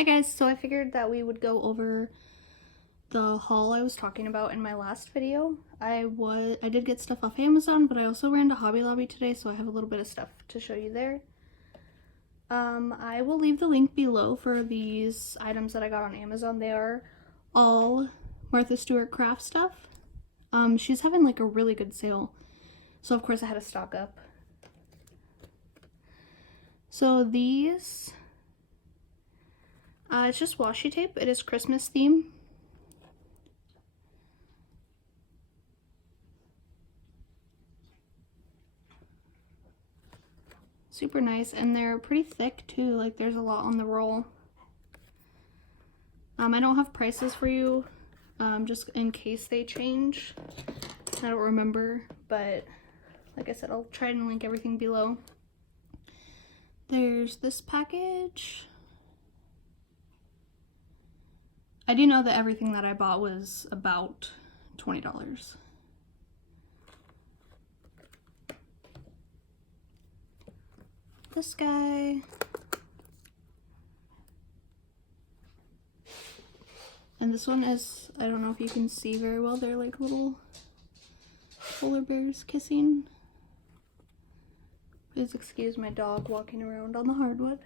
Hi guys, so I figured that we would go over the haul I was talking about in my last video. I did get stuff off Amazon, but I also ran to Hobby Lobby today, so I have a little bit of stuff to show you there. I will leave the link below for these items that I got on Amazon. They are all Martha Stewart Kraft stuff. She's having like a really good sale, so of course I had to stock up. So these, it's just washi tape. It is Christmas theme. Super nice, and they're pretty thick too, like there's a lot on the roll. I don't have prices for you, just in case they change. I don't remember, but like I said, I'll try and link everything below. There's this package. I do know that everything that I bought was about $20. This guy. And this one is, I don't know if you can see very well, they're like little polar bears kissing. Please excuse my dog walking around on the hardwood.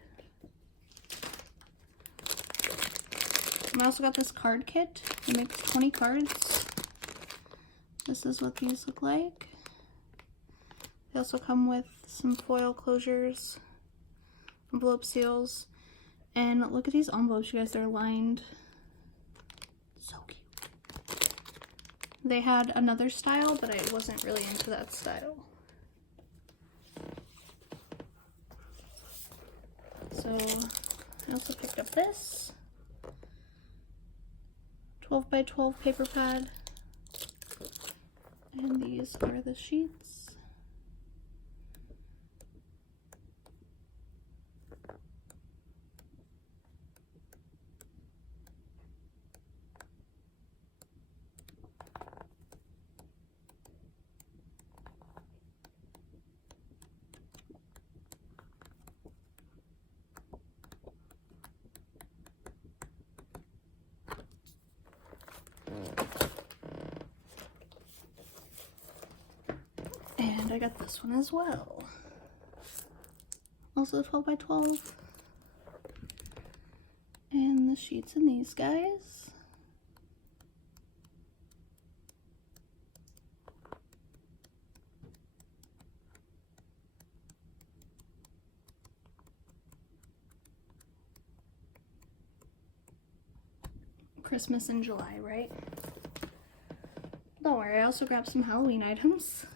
I also got this card kit. It makes 20 cards. This is what these look like. They also come with some foil closures, envelope seals, and look at these envelopes, you guys, they're lined. So cute. They had another style, but I wasn't really into that style. So I also picked up this 12 by 12 paper pad, and these are the sheets. And I got this one as well. Also 12 by 12. And the sheets in these guys. Christmas in July, right? Don't worry, I also grabbed some Halloween items.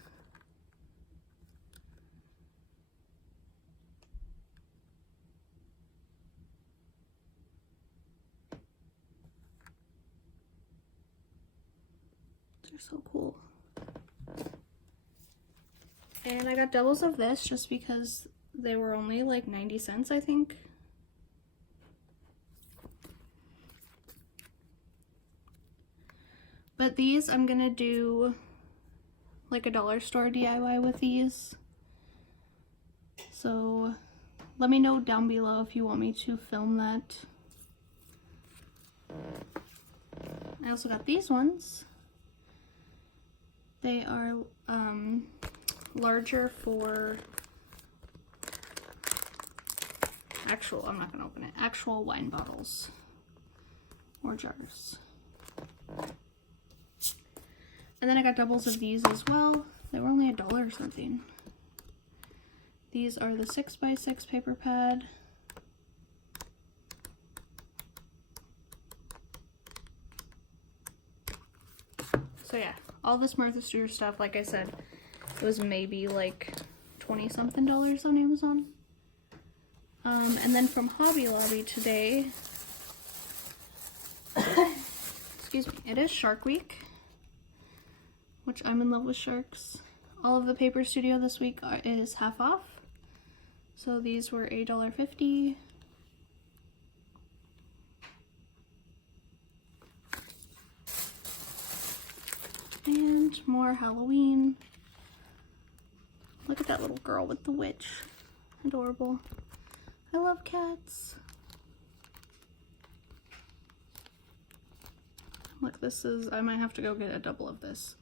They're so cool. And I got doubles of this just because they were only like 90 cents, I think. But these, I'm gonna do like a dollar store DIY with these. So let me know down below if you want me to film that. I also got these ones. They are larger for actual, I'm not gonna open it, actual wine bottles or jars. And then I got doubles of these as well. They were only $1 or something. These are the 6 by 6 paper pad. So yeah, all this Martha Stewart stuff, like I said, it was maybe like 20 something on Amazon. And then from Hobby Lobby today, excuse me, it is Shark Week, which I'm in love with sharks. All of the Paper Studio this week is half off. So these were $1.50. And more Halloween. Look at that little girl with the witch. Adorable. I love cats. Look, this is, I might have to go get a double of this.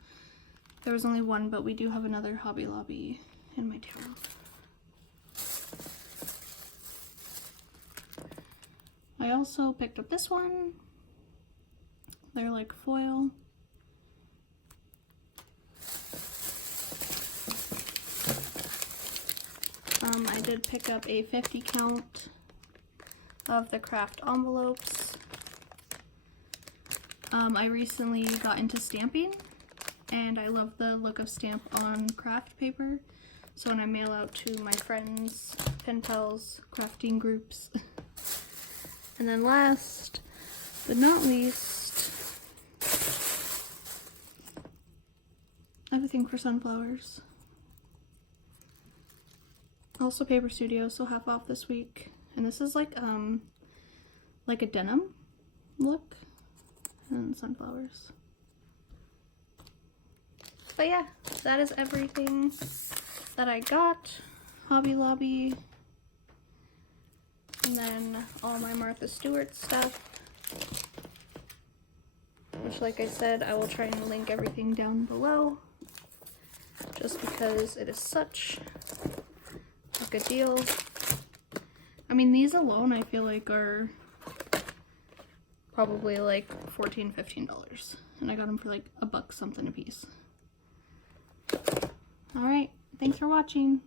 There was only one, but we do have another Hobby Lobby in my town. I also picked up this one. They're like foil. I did pick up a 50 count of the Kraft envelopes. I recently got into stamping, and I love the look of stamp on craft paper. So when I mail out to my friends, pen pals, crafting groups. And then last but not least, everything for sunflowers. Also Paper Studio, so half off this week. And this is like a denim look and sunflowers. But yeah, that is everything that I got. Hobby Lobby. And then all my Martha Stewart stuff. Which, like I said, I will try and link everything down below. Just because it is such a good deal. I mean, these alone I feel like are probably like $14, $15. And I got them for like $1 something a piece. Alright, thanks for watching.